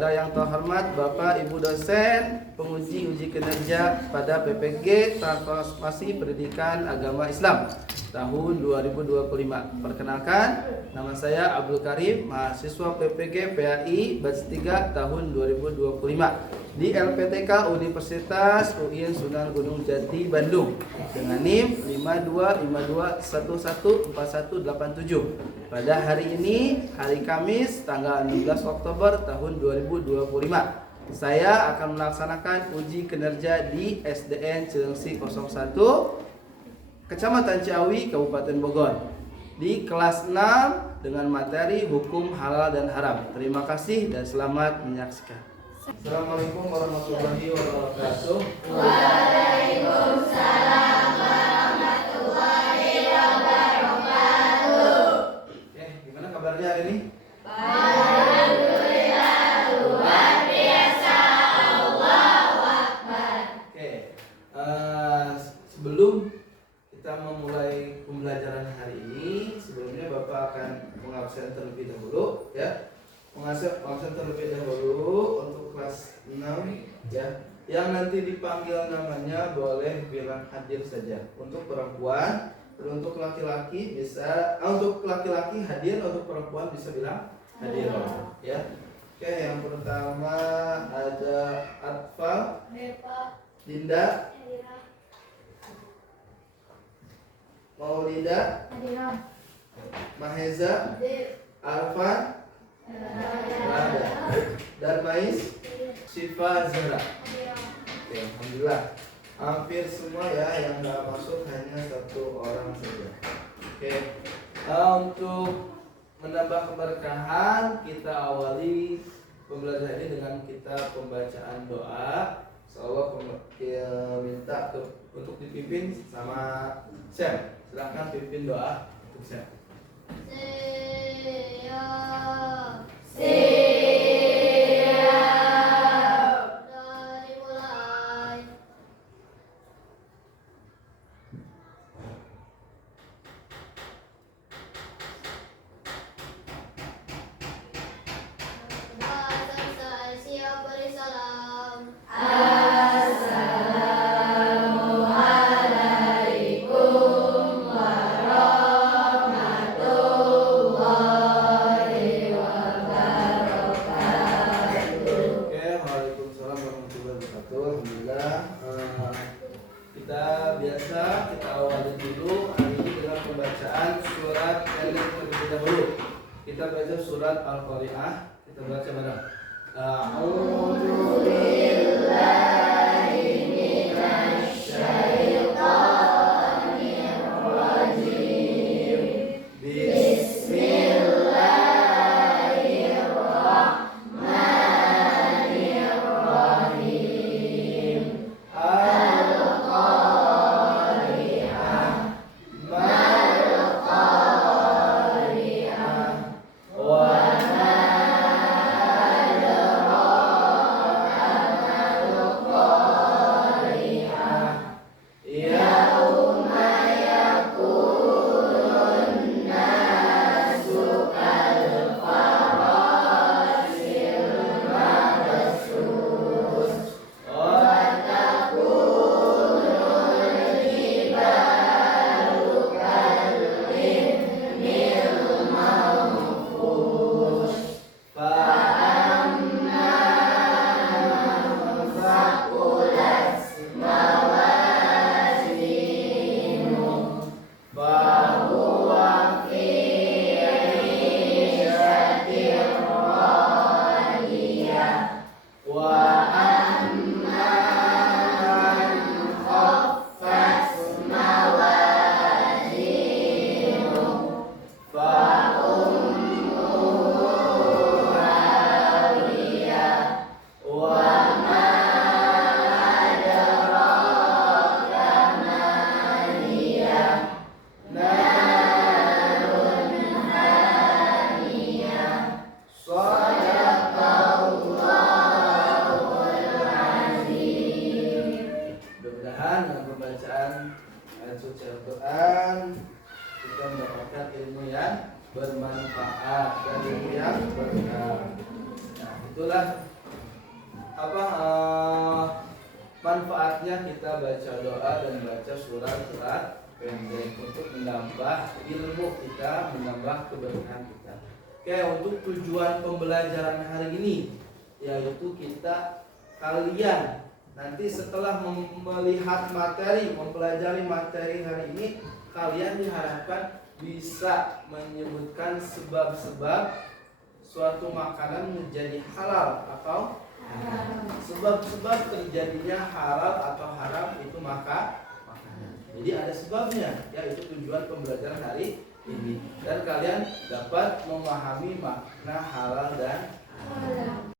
kepada yang terhormat Bapak Ibu dosen penguji uji kinerja pada PPG Transformasi Pendidikan Agama Islam tahun 2025. Perkenalkan, nama saya Abdul Karim, mahasiswa PPG PAI batch 3 tahun 2025 di LPTK Universitas UIN Sunan Gunung Jati Bandung dengan NIM 5252114187. Pada hari ini, hari Kamis tanggal 16 Oktober tahun 2025, saya akan melaksanakan uji kinerja di SDN Cilengsi 01 Kecamatan Ciawi, Kabupaten Bogor di kelas 6 dengan materi hukum halal dan haram. Terima kasih dan selamat menyaksikan. Assalamualaikum warahmatullahi wabarakatuh. Waalaikumsalam warahmatullahi wabarakatuh. Gimana kabarnya hari ini? Alhamdulillah, luar biasa. Allahu Akbar. Sebelum kita memulai pembelajaran hari ini, sebelumnya Bapak akan mengabsen terlebih dahulu, ya. Mengabsen terlebih dahulu untuk kelas 6, ya. Yang nanti dipanggil namanya boleh bilang hadir saja. Untuk perempuan, untuk laki-laki bisa, untuk laki-laki hadir, untuk perempuan bisa bilang hadir, ya. Oke, yang pertama ada Atfal, Dinda, Maulida, Maheza, Arfan, Rada, Darmais, Syifa, Zahra. Oke, alhamdulillah. Hampir semua ya, yang nggak masuk hanya satu orang saja. Oke, untuk menambah keberkahan, kita awali pembelajaran ini dengan kita pembacaan doa. Insyaallah minta untuk dipimpin sama Sam. Silahkan pimpin doa untuk Sam. Siap. Dari mulai. Selesai, siap beri salam. Assalamualaikum warahmatullahi wabarakatuh. Oke, waalaikumsalam warahmatullahi wabarakatuh. Alhamdulillah. Kita biasa kita awali dulu hari ini dengan pembacaan surat pendek terlebih dahulu. Kita baca surat Al-Qari'ah. Kita baca bareng. A'udzu billahi minasy syaithanir rajim. Bismillahirrahmanirrahim. Al-Qari'ah, mal-Qari'ah, wa ma bermanfaat dan ilmu yang berkah. Nah, itulah manfaatnya kita baca doa dan baca surat-surat pendek untuk menambah ilmu kita, menambah keberkahan kita. Oke, untuk tujuan pembelajaran hari ini yaitu kalian nanti setelah melihat materi, mempelajari materi hari ini, kalian diharapkan bisa menyebutkan sebab-sebab suatu makanan menjadi halal atau sebab-sebab terjadinya halal atau haram itu makanan. Jadi ada sebabnya, yaitu tujuan pembelajaran hari ini, dan kalian dapat memahami makna halal dan haram.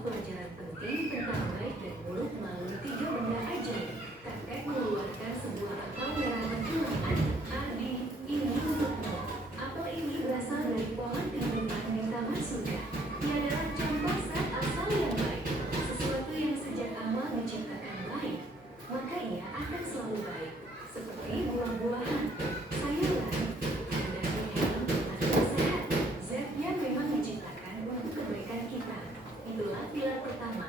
Pelajaran penting tentang baik dan buruk melalui 3 benda ajaib. Kakek mengeluarkan sebuah apel merah menculangan. Ardi, ini untukmu. Apel ini berasal dari pohon kehidupan di taman surga. Ia adalah contoh zat asal yang baik. Sesuatu yang sejak awal diciptakan baik, maka ia akan selalu baik. Seperti buah-buahan, sayuran, dan daging hewan atau sehat. Zatnya memang diciptakan untuk kebaikan kita. Itulah pilar pertama.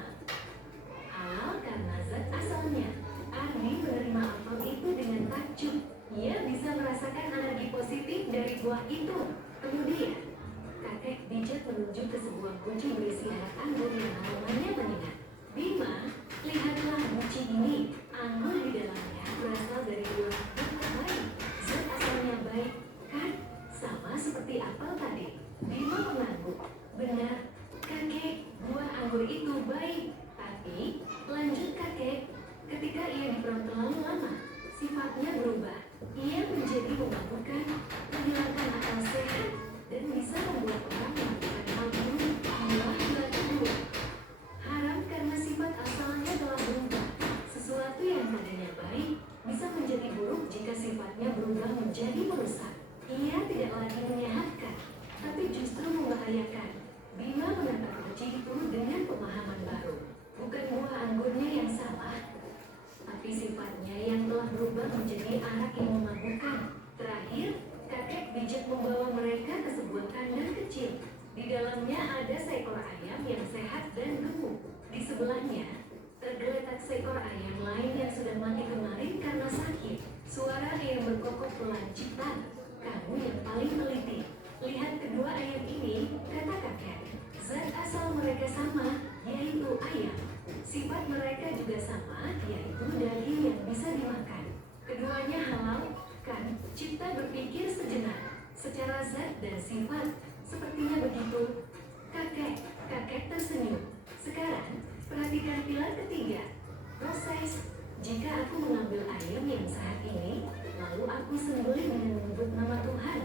Halal karena zat asalnya. Ardi menerima apel itu dengan takjub. Ia bisa merasakan energi positif dari buah itu. Kemudian, kakek bijak menunjuk ke sebuah guci berisi arak anggur yang aromanya menyengat. Bima, lihatlah guci ini. Anggur di dalamnya berasal dari buah terbaik. Zat asalnya baik, kan? Sama seperti apel tadi. Bima mengangguk. Benar, kakek, buah anggur itu baik. Tapi, lanjut kakek, ketika ia diperam terlalu lama, sifatnya berubah. Ia menjadi memabukkan, menghilangkan akal sehat, dan bisa membuat orang melakukan hal buruk. Inilah pilar kedua. Haram karena sifat asalnya telah berubah. Sesuatu yang tadinya baik bisa menjadi buruk jika sifatnya berubah menjadi merusak. Ia tidak lagi menyehatkan, tapi justru membahayakan. Bima menatap guci itu dengan pemahaman baru. Bukan buah anggurnya yang salah, tapi sifatnya yang telah berubah menjadi arak yang memabukkan. Terakhir, kakek bijak membawa mereka ke sebuah kandang kecil. Di dalamnya ada seekor ayam yang sehat dan gemuk. Di sebelahnya, tergeletak seekor ayam lain yang sudah mati kemarin karena sakit. Suara ayam berkokok pelan-citan. Kamu yang paling teliti. Lihat kedua ayam ini, kata kakek. Zat asal mereka sama, yaitu ayam. Sifat mereka juga sama, yaitu daging yang bisa dimakan. Keduanya halal, kan? Cipta berpikir sejenak. Secara zat dan sifat, sepertinya begitu. Kakek tersenyum. Sekarang, perhatikan pilar ketiga. Proses. Jika aku mengambil ayam yang sehat ini, lalu aku sembelih dengan menyebut nama Tuhan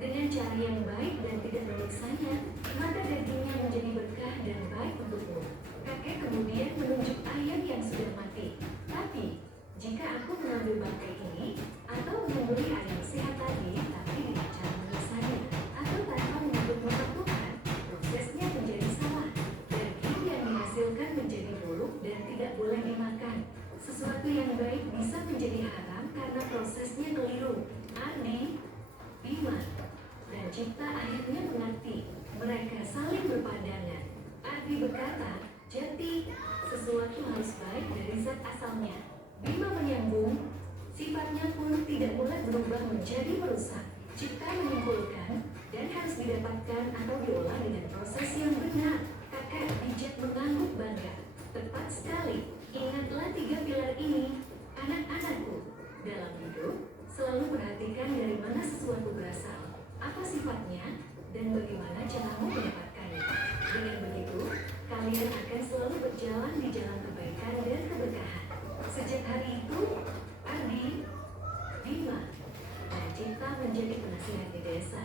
dengan cara yang baik dan tidak menyiksanya, maka dagingnya menjadi berkah dan baik untukmu. Kakek kemudian menunjuk ayam yang sudah mati. Tapi, jika aku mengambil bangkai ini, atau menyembelih ayam sehat tadi, tapi dengan cara menyiksanya, atau tanpa menyebut nama Tuhan, prosesnya menjadi salah. Daging yang dihasilkan menjadi buruk dan tidak boleh dimakan. Sesuatu yang baik bisa menjadi haram karena prosesnya keliru. Ardi, Bima, dan Cipta akhirnya mengerti. Mereka saling berpandangan. Ardi berkata, jati, sesuatu harus baik dari zat asalnya. Bima menyambung, sifatnya pun tidak boleh berubah menjadi merusak. Cipta menyimpulkan, dan harus didapatkan atau diolah dengan proses yang benar. Kakek bijak mengangguk bangga. Tepat sekali. Ingatlah 3 pilar ini. Anak-anakku, dalam hidup, selalu perhatikan dari mana sesuatu berasal, apa sifatnya, dan bagaimana caramu mendapatkannya. Dengan begitu, kalian akan selalu berjalan di jalan kebaikan dan keberkahan. Sejak hari itu, Ardi, Bima, dan Cipta menjadi penasihat di desa,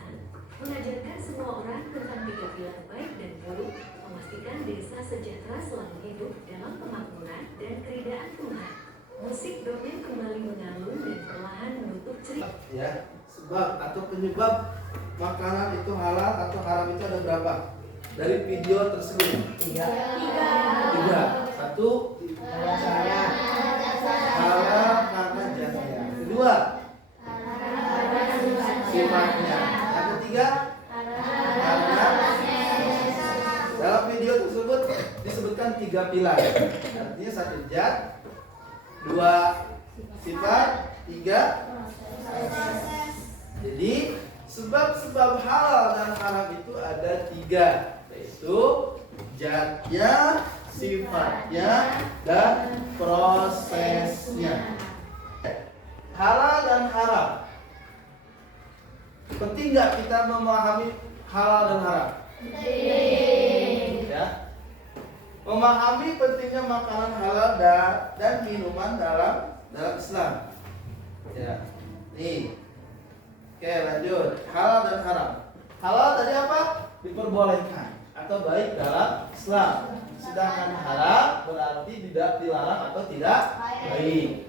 mengajarkan semua orang tentang 3 pilar baik dan buruk, memastikan desa sejahtera selalu hidup dalam kemakmuran dan keridaan Tuhan. Musik dongeng kembali mengalun dan perlahan menutup cerita. Ya, sebab atau penyebab makanan itu halal atau haram itu ada berapa? dari video tersebut? Tiga. Tiga. Satu, halal karena jasnya. Kedua, sifatnya. Yang ketiga, karena dalam video tersebut disebutkan 3 pilar. Artinya 1 zat, 2 sifat, 3 jadi sebab-sebab halal dan haram itu ada 3, yaitu zatnya, sifatnya, dan prosesnya. Halal dan haram. Penting nggak kita memahami halal dan haram? Ya. Memahami pentingnya makanan halal dan minuman dalam Islam. Ya. Nih. Oke, lanjut. Halal dan haram. Halal tadi apa? Diperbolehkan atau baik dalam Islam. Sedangkan haram berarti tidak dilarang atau tidak baik.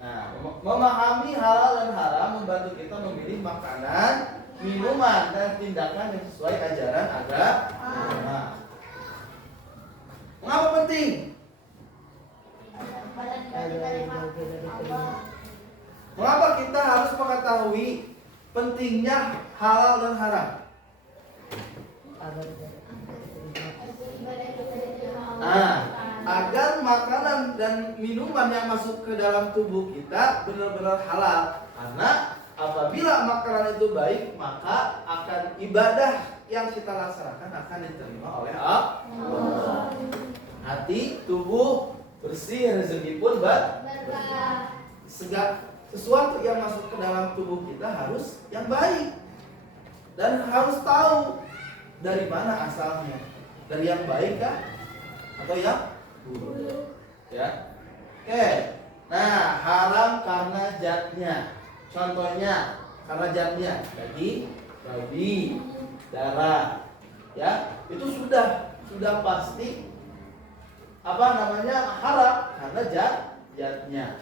Nah, memahami halal dan haram membantu kita memilih makanan, minuman, dan tindakan yang sesuai ajaran agama. Mengapa penting? Mengapa kita harus mengetahui pentingnya halal dan haram? Nah, agar makanan dan minuman yang masuk ke dalam tubuh kita benar-benar halal. Karena apabila makanan itu baik, maka akan ibadah yang kita laksanakan akan diterima oleh Allah. Hati, tubuh bersih, rezeki pun sesuatu yang masuk ke dalam tubuh kita harus yang baik dan harus tahu dari mana asalnya, dari yang baik kah atau yang buruk, ya. Oke. Nah, haram karena zatnya. Contohnya karena zatnya daging, babi, darah, ya. Itu sudah pasti haram karena zatnya.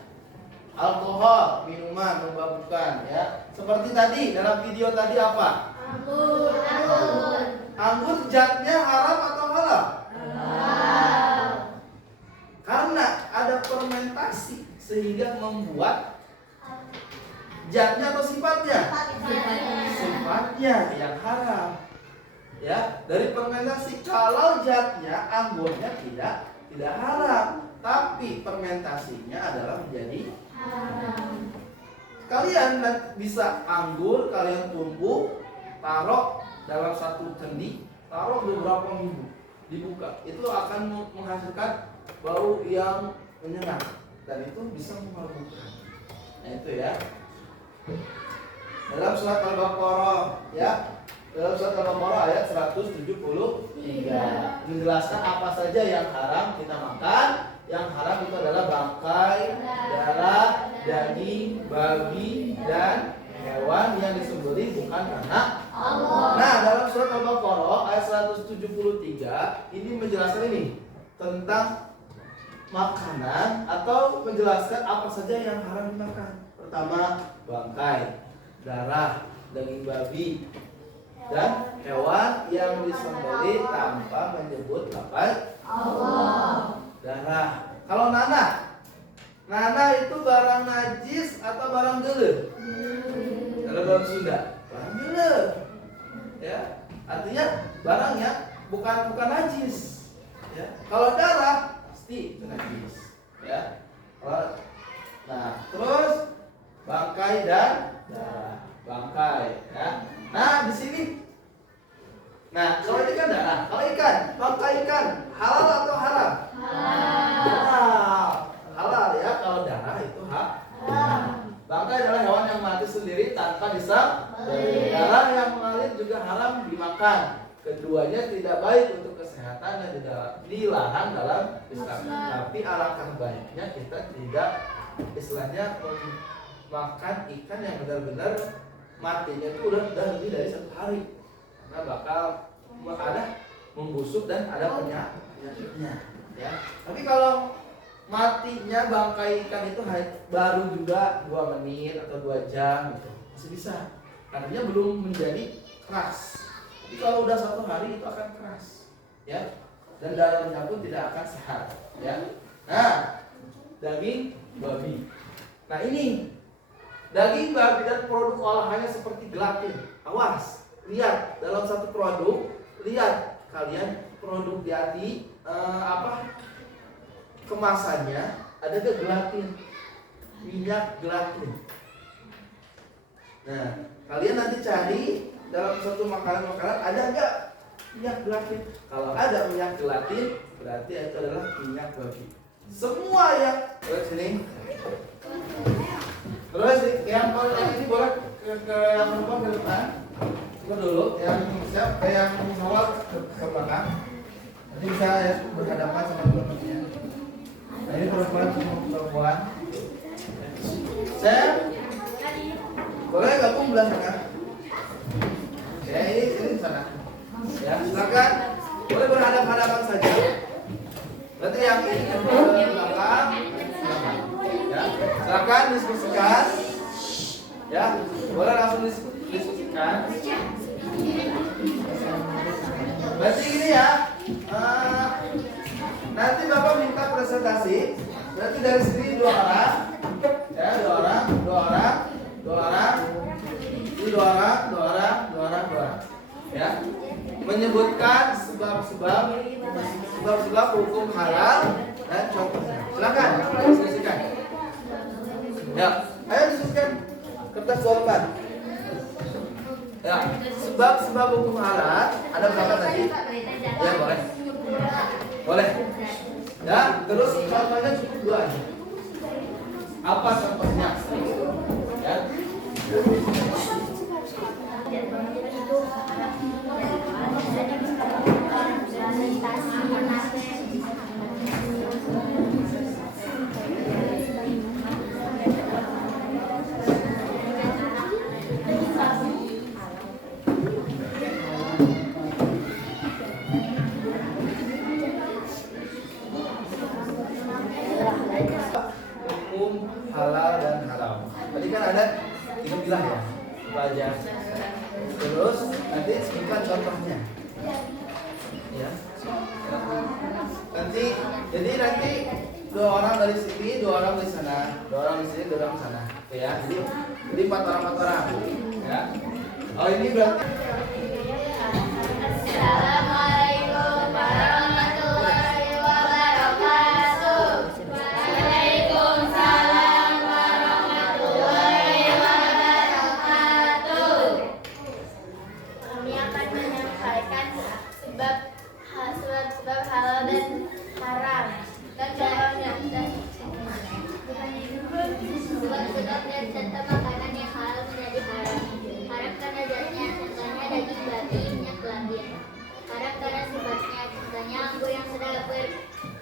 Alkohol, minuman memabukkan, ya. Seperti tadi dalam video tadi apa? Anggur zatnya haram atau halal? Karena ada fermentasi sehingga membuat zatnya atau sifatnya? Sifatnya yang haram. Ya, dari fermentasi. Kalau zatnya anggurnya tidak haram, tapi fermentasinya adalah menjadi haram. Kalian bisa anggur kalian tumbuk, taruh dalam satu kendi, taruh beberapa minggu, dibuka, itu akan menghasilkan bau yang menyengat dan itu bisa memabukkan. Nah itu ya. Dalam surat Al-Baqarah, ya, dalam surat Al-Baqarah ayat 173 menjelaskan apa saja yang haram kita makan. Yang haram itu adalah bangkai, darah, daging, babi, dan hewan yang disembelih bukan karena Allah. Nah, dalam surat Al-Baqarah ayat 173 ini menjelaskan ini tentang makanan atau menjelaskan apa saja yang haram dimakan. Pertama, bangkai, darah, daging babi, dan hewan yang disembelih tanpa menyebut lafaz Allah. Darah. Kalau nanah itu barang najis atau barang gele? Kalau dalam Sunda, barang gele. Ya, artinya barang yang bukan najis. Ya. Kalau darah pasti itu najis. Ya. Nah, terus bangkai dan darah. Bangkai, ya. Nah, di sini. Nah, kalau ini kan darah, kalau ikan, bangkai ikan halal atau haram? Halal ya, kalau darah itu haram. Bangkai adalah hewan yang mati sendiri tanpa disembelih. Darah yang mengalir juga haram dimakan. Keduanya tidak baik untuk kesehatan dan dilarang dalam Islam. Tapi alangkah baiknya kita tidak istilahnya makan ikan yang benar-benar matinya itu udah lebih dari 1 hari. Karena bakal ada membusuk dan ada penyakitnya. Ya. Tapi kalau matinya bangkai ikan itu baru juga 2 menit atau 2 jam gitu, masih bisa. Artinya belum menjadi keras. Jadi kalau udah 1 hari itu akan keras, ya. Dan dalamnya pun tidak akan sehat, ya. Nah, daging babi. Nah ini daging babi dan produk olahannya seperti gelatin. Awas, lihat dalam satu produk, lihat kalian produk di hati kemasannya ada ke gelatin, minyak gelatin. Nah, kalian nanti cari dalam satu makanan ada nggak minyak gelatin? Kalau ada minyak gelatin, berarti itu adalah minyak babi. Semua yang sini. Terus yang ini boleh ke yang perempuan ke depan. Coba dulu yang siapa yang sholat ke belakang. Nanti bisa ya berhadapan sama perempuannya. Nah ini perempuan. Saya boleh gabung belah sana. Ya ini di sana. Ya silakan. Boleh berhadapan-hadapan saja. Berarti yang ini ke belakang. Ya silakan diskusikan. Ya boleh langsung diskusikan. Berarti gini ya. Nanti Bapak minta presentasi. Berarti dari sini 2 orang. Ya, 2 orang. Ini 2 orang. Ya. Menyebutkan sebab-sebab hukum halal dan contohnya. Silakan diskusikan. Ya, ayo diskusikan. Kertas bolpen. Ya, sebab-sebab hukum halal ada berapa tadi? Ya, boleh. Boleh. Ya, terus contohnya cukup 2 aja. Apa contohnya? Ya. Hukum halal dan haram. Tadi kan ada 3 bilah ya, apa aja. Terus nanti sebutkan contohnya. Ya. Nanti 2 orang dari sini, 2 orang dari sana, 2 orang di sini, 2 orang di sana. Oke ya. Jadi 4 orang. Ya. Oh ini berarti. Assalamualaikum warahmatullahi wabarakatuh. Waalaikumsalam warahmatullahi wabarakatuh. Kami akan menyampaikan sebab halal dan haram dan contohnya sebab dan contoh makanan yang halal menjadi haram. Haram karena zatnya, contohnya daging babi, minyak gelatin. Haram karena sebabnya, contohnya anggur yang sudah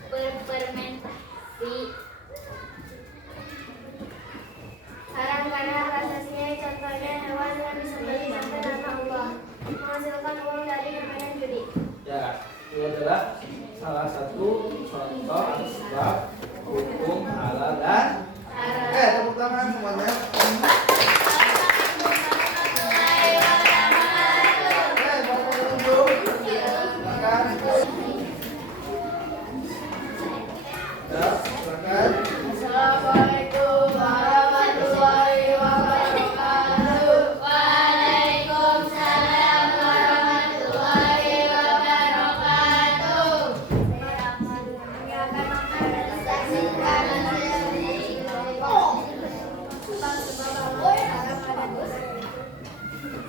berfermentasi. Haram karena prosesnya, contohnya hewan yang disembelih tanpa nama Allah, menghasilkan uang dari permainan judi. Ya, itu adalah salah satu contoh atau sebab hukum halal dan haram. Tepuk tangan semuanya. Assalamualaikum warahmatullahi wabarakatuh. Waalaikumsalam warahmatullahi wabarakatuh. Kami akan menyaksikan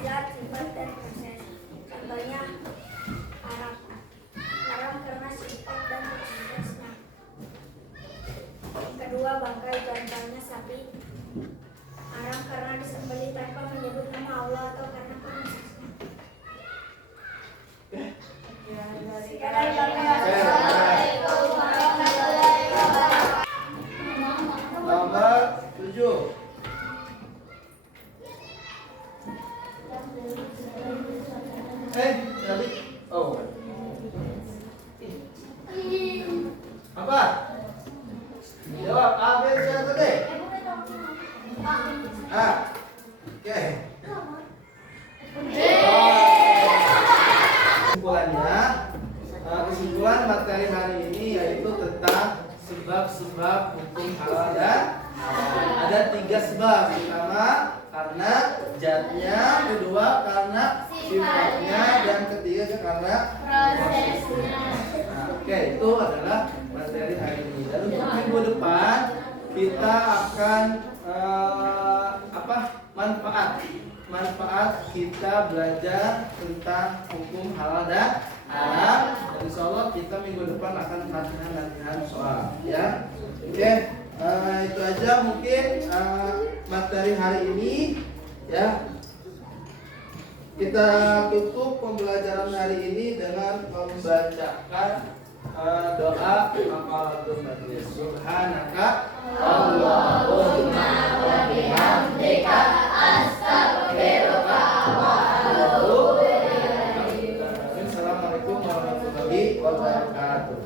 zat, sifat, dan proses. Contohnya haram. Haram karena sifat dan prosesnya. Kedua, bangkai, contohnya sapi. Haram karena disembelih tanpa menyebut nama Allah atau karena prosesnya. Sekarang Assalamualaikum warahmatullahi wabarakatuh. Nomor 7. Tadi. Oh. Apa? Jawab A, B, C, atau D? A. Oke. sebab-sebab hukum halal dan haram. Ada 3 sebab. Pertama karena zatnya, kedua karena sifatnya, dan ketiga karena prosesnya. Nah, oke, itu adalah materi hari ini. Dan untuk minggu depan kita akan manfaat kita belajar tentang hukum halal dan haram. Dan insya Allah kita minggu depan akan latihan soal, ya. Oke, itu aja mungkin materi hari ini, ya. Kita tutup pembelajaran hari ini dengan membacakan doa kafaratul majlis. Subhanaka Allahumma wa bihamdika astaghfiruka wa atubu ilaik. Assalamualaikum warahmatullahi wabarakatuh.